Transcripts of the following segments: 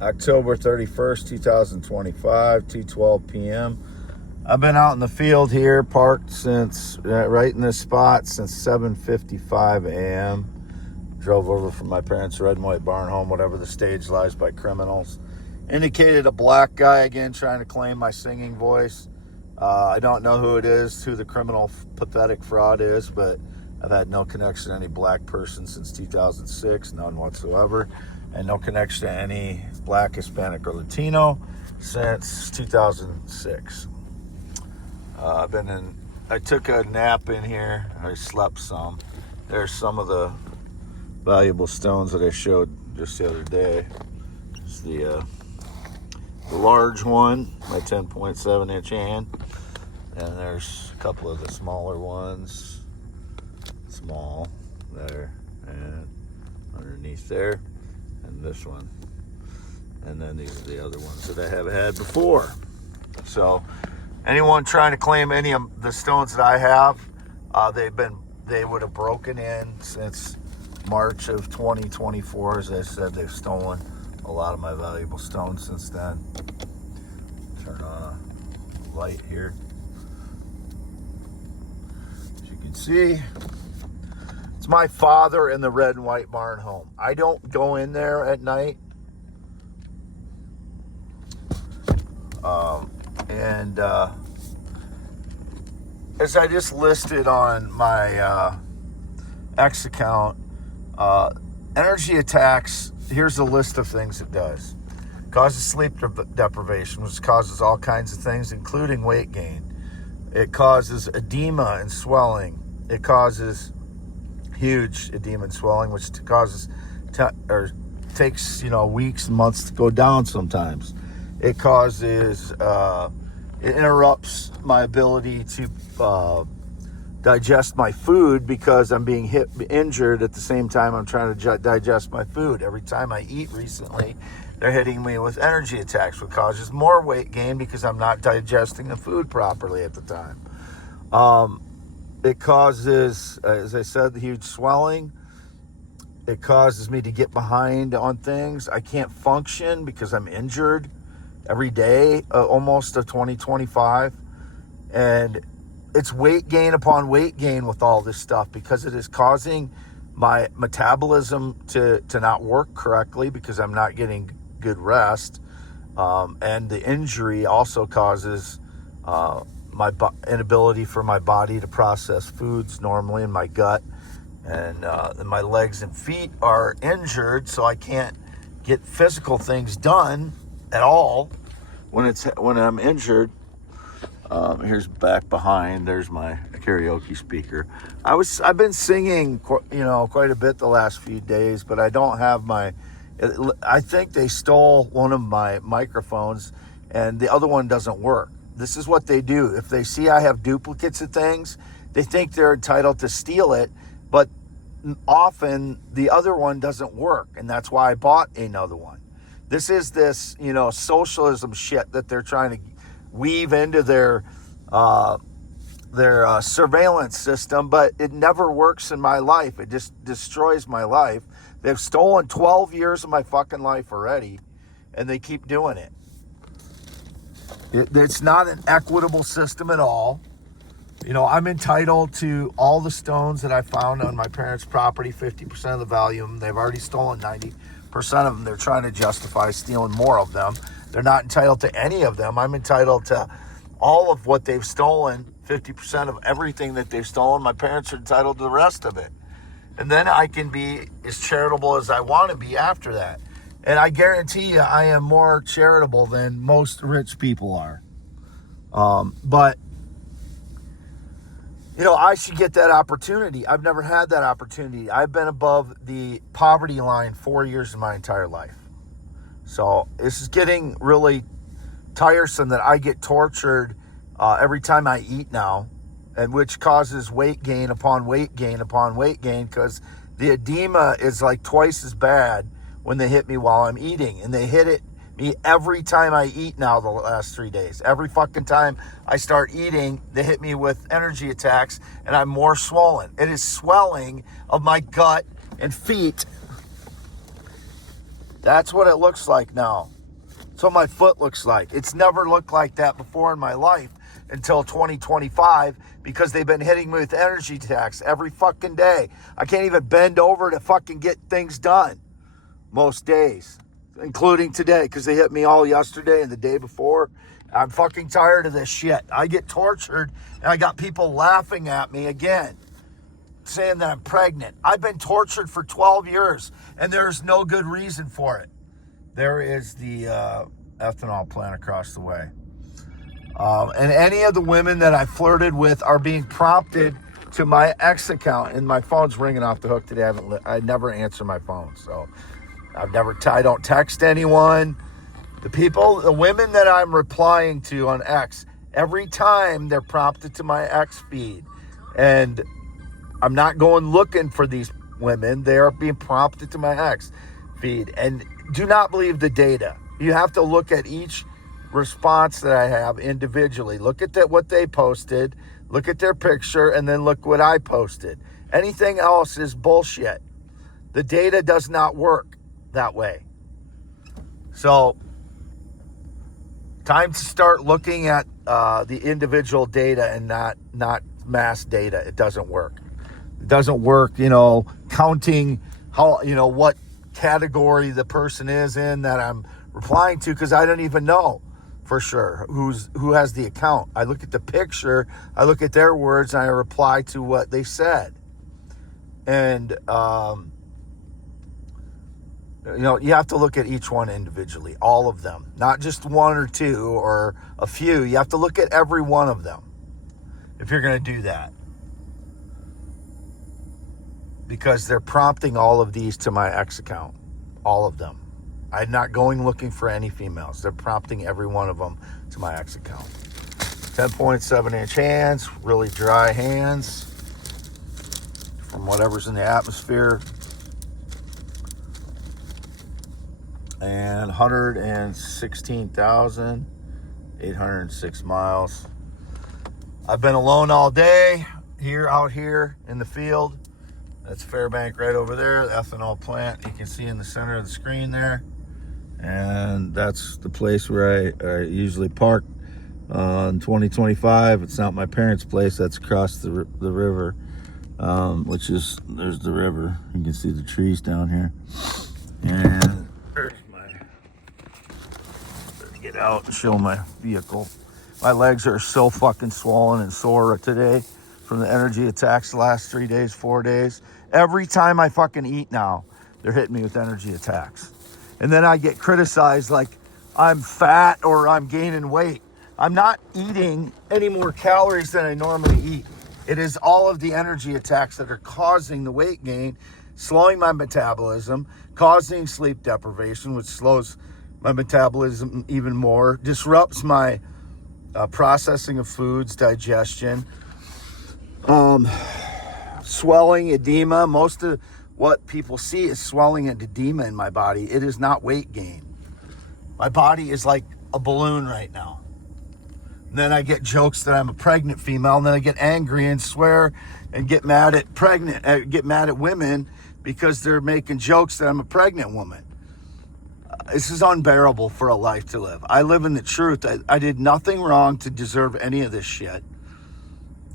October 31st, 2025, 2:12 p.m. I've been out in the field here, parked since, right in this spot, since 7:55 a.m. Drove over from my parents' red and white barn home, whatever the stage lies by criminals. Indicated a black guy again trying to claim my singing voice. I don't know who it is, who the criminal pathetic fraud is, but I've had no connection to any black person since 2006, none whatsoever. And no connection to any black, Hispanic, or Latino since 2006. I took a nap in here. I slept some. There's some of the valuable stones that I showed just the other day. It's the large one, my 10.7 inch hand. And there's a couple of the smaller ones. Small there and underneath there. And this one. And then these are the other ones that I have had before. So anyone trying to claim any of the stones that I have, they would have broken in since March of 2024. As I said, they've stolen a lot of my valuable stones since then. Turn on a light here. As you can see, it's my father in the red and white barn home. I don't go in there at night. As I just listed on my X account, energy attacks, here's a list of things it does. Causes sleep deprivation, which causes all kinds of things, including weight gain. It causes edema and swelling. It causes huge edema and swelling, which causes takes weeks and months to go down sometimes. It causes it interrupts my ability to digest my food because I'm being injured at the same time I'm trying to digest my food. Every time I eat recently, they're hitting me with energy attacks, which causes more weight gain because I'm not digesting the food properly at the time. It causes, as I said, the huge swelling. It causes me to get behind on things. I can't function because I'm injured every day, almost of 2025. And it's weight gain upon weight gain with all this stuff because it is causing my metabolism to not work correctly because I'm not getting good rest. And the injury also causes my inability for my body to process foods normally in my gut. And my legs and feet are injured, so I can't get physical things done at all when I'm injured. Here's back behind. There's my karaoke speaker. I've been singing, quite a bit the last few days, but I don't have I think they stole one of my microphones, and the other one doesn't work. This is what they do. If they see I have duplicates of things, they think they're entitled to steal it, but often the other one doesn't work, and that's why I bought another one. This is this, socialism shit that they're trying to weave into their surveillance system, but it never works in my life. It just destroys my life. They've stolen 12 years of my fucking life already, and they keep doing it. It's not an equitable system at all. I'm entitled to all the stones that I found on my parents' property, 50% of the value. They've already stolen 90% of them. They're trying to justify stealing more of them. They're not entitled to any of them. I'm entitled to all of what they've stolen, 50% of everything that they've stolen. My parents are entitled to the rest of it. And then I can be as charitable as I want to be after that. And I guarantee you I am more charitable than most rich people are. But I should get that opportunity. I've never had that opportunity. I've been above the poverty line 4 years of my entire life. So this is getting really tiresome that I get tortured every time I eat now, and which causes weight gain upon weight gain upon weight gain because the edema is like twice as bad when they hit me while I'm eating. And they hit me every time I eat now the last 3 days. Every fucking time I start eating, they hit me with energy attacks and I'm more swollen. It is swelling of my gut and feet That's what it looks like now. That's what my foot looks like. It's never looked like that before in my life until 2025 because they've been hitting me with energy attacks every fucking day. I can't even bend over to fucking get things done most days, including today, because they hit me all yesterday and the day before. I'm fucking tired of this shit. I get tortured, and I got people laughing at me again, saying that I'm pregnant. I've been tortured for 12 years, and there's no good reason for it. There is the ethanol plant across the way. And any of the women that I flirted with are being prompted to my ex account, and my phone's ringing off the hook today. I never answer my phone, so I don't text anyone. The women that I'm replying to on X, every time they're prompted to my X feed, and I'm not going looking for these women. They are being prompted to my X feed, and do not believe the data. You have to look at each response that I have individually. Look at what they posted, look at their picture, and then look what I posted. Anything else is bullshit. The data does not work that way. So, time to start looking at the individual data and not mass data. It doesn't work. It doesn't work, counting how, what category the person is in that I'm replying to, because I don't even know for sure who has the account. I look at the picture, I look at their words, and I reply to what they said. And you have to look at each one individually, all of them, not just one or two or a few. You have to look at every one of them if you're going to do that, because they're prompting all of these to my ex account, all of them. I'm not going looking for any females. They're prompting every one of them to my ex account. 10.7-inch hands, really dry hands from whatever's in the atmosphere. And 116,806 miles. I've been alone all day out here in the field. That's Fairbank right over there, the ethanol plant. You can see in the center of the screen there. And that's the place where I usually park in 2025. It's not my parents' place. That's across the river, there's the river. You can see the trees down here. And there's get out and show my vehicle. My legs are so fucking swollen and sore today from the energy attacks the last 3 days, 4 days. Every time I fucking eat now, they're hitting me with energy attacks. And then I get criticized like I'm fat or I'm gaining weight. I'm not eating any more calories than I normally eat. It is all of the energy attacks that are causing the weight gain, slowing my metabolism, causing sleep deprivation, which slows my metabolism even more, disrupts my processing of foods, digestion, swelling, edema. Most of what people see is swelling and edema in my body. It is not weight gain. My body is like a balloon right now. And then I get jokes that I'm a pregnant female, and then I get angry and swear and get mad at women because they're making jokes that I'm a pregnant woman. This is unbearable for a life to live. I live in the truth. I did nothing wrong to deserve any of this shit.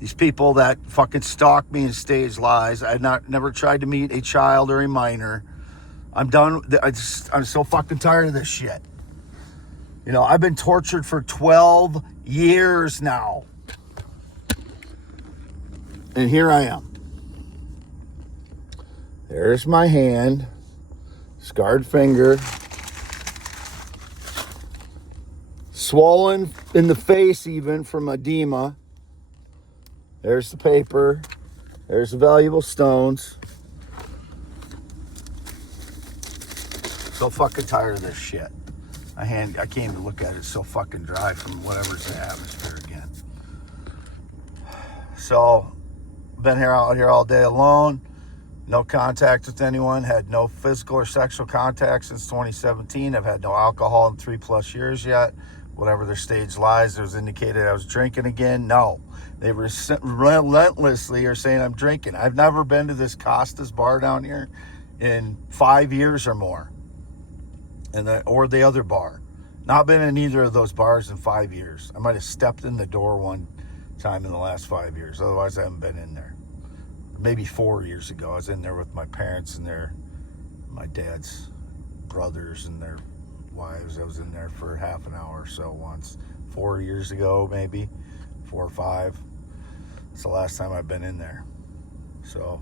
These people that fucking stalk me and stage lies. I've never tried to meet a child or a minor. I'm done. I'm so fucking tired of this shit. I've been tortured for 12 years now. And here I am. There's my hand. Scarred finger. Swollen in the face even from edema. There's the paper. There's the valuable stones. So fucking tired of this shit. I can't even look at it. It's so fucking dry from whatever's in the atmosphere again. So, been out here all day alone. No contact with anyone. Had no physical or sexual contact since 2017. I've had no alcohol in 3+ years yet. Whatever their stage lies, it was indicated I was drinking again. No. They relentlessly are saying I'm drinking. I've never been to this Costa's bar down here in 5 years or more. or the other bar. Not been in either of those bars in 5 years. I might have stepped in the door one time in the last 5 years. Otherwise, I haven't been in there. Maybe 4 years ago, I was in there with my parents and my dad's brothers and their wives. I was in there for half an hour or so once. 4 years ago, maybe 4 or 5. It's the last time I've been in there. So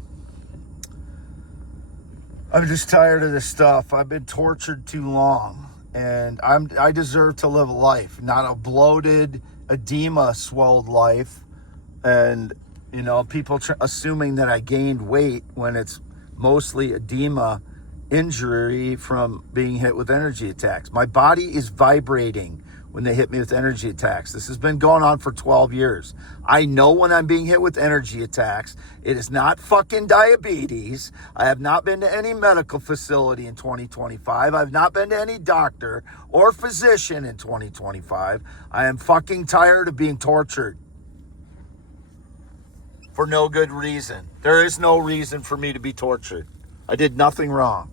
I'm just tired of this stuff. I've been tortured too long, and I deserve to live a life, not a bloated, edema-swelled life. And people assuming that I gained weight when it's mostly edema injury from being hit with energy attacks. My body is vibrating when they hit me with energy attacks. This has been going on for 12 years. I know when I'm being hit with energy attacks. It is not fucking diabetes. I have not been to any medical facility in 2025. I've not been to any doctor or physician in 2025. I am fucking tired of being tortured for no good reason. There is no reason for me to be tortured. I did nothing wrong,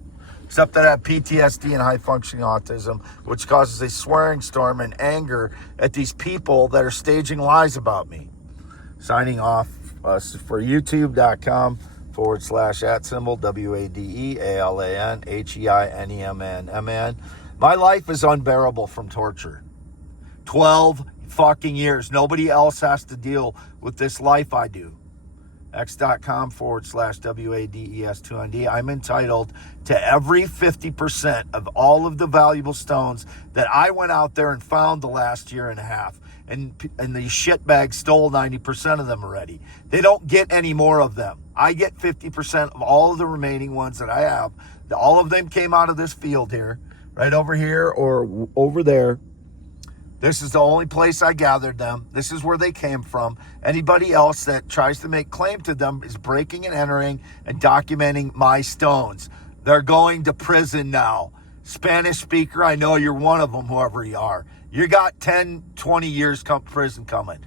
except that I have PTSD and high-functioning autism, which causes a swearing storm and anger at these people that are staging lies about me. Signing off for youtube.com/@WADEALANHEINEMNMN. My life is unbearable from torture. 12 fucking years. Nobody else has to deal with this life I do. x.com/WADES2ND. I'm entitled to every 50% of all of the valuable stones that I went out there and found the last year and a half. And these shitbags stole 90% of them already. They don't get any more of them. I get 50% of all of the remaining ones that I have. All of them came out of this field here, right over here or over there. This is the only place I gathered them. This is where they came from. Anybody else that tries to make claim to them is breaking and entering and documenting my stones. They're going to prison now. Spanish speaker, I know you're one of them, whoever you are. You got 10, 20 years prison coming,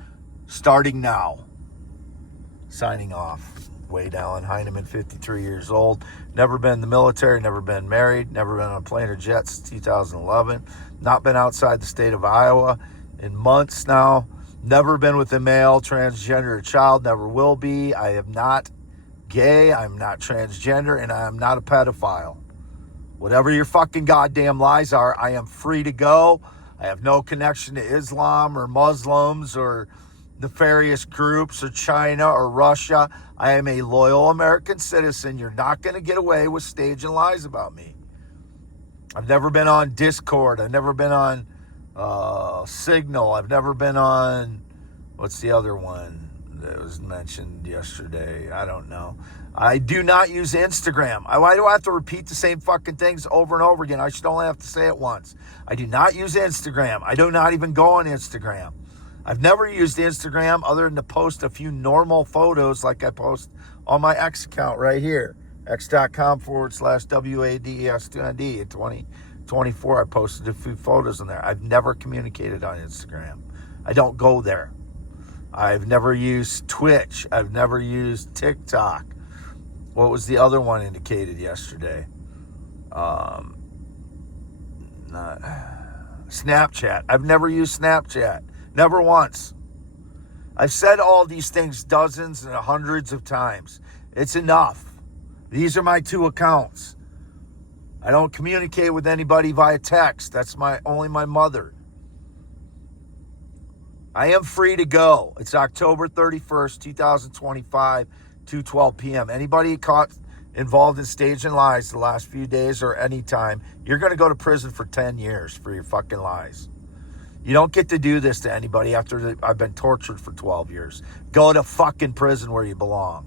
starting now. Signing off. Wade Allen Heineman, 53 years old. Never been in the military, never been married, never been on a plane or jet since 2011. Not been outside the state of Iowa in months now. Never been with a male, transgender, or child. Never will be. I am not gay. I'm not transgender, and I am not a pedophile. Whatever your fucking goddamn lies are, I am free to go. I have no connection to Islam or Muslims or nefarious groups or China or Russia. I am a loyal American citizen. You're not going to get away with staging lies about me. I've never been on Discord. I've never been on Signal. I've never been on, what's the other one that was mentioned yesterday? I don't know. I do not use Instagram. Why do I have to repeat the same fucking things over and over again? I should only have to say it once. I do not use Instagram. I do not even go on Instagram. I've never used Instagram other than to post a few normal photos like I post on my X account right here. x.com/WADES2ND. In 2024, I posted a few photos on there. I've never communicated on Instagram. I don't go there. I've never used Twitch. I've never used TikTok. What was the other one indicated yesterday? Snapchat. I've never used Snapchat. Never once. I've said all these things dozens and hundreds of times. It's enough. These are my two accounts. I don't communicate with anybody via text. That's only my mother. I am free to go. It's October 31st, 2025, 2:12 p.m. Anybody caught involved in staging lies the last few days or any time, you're going to go to prison for 10 years for your fucking lies. You don't get to do this to anybody after I've been tortured for 12 years. Go to fucking prison where you belong.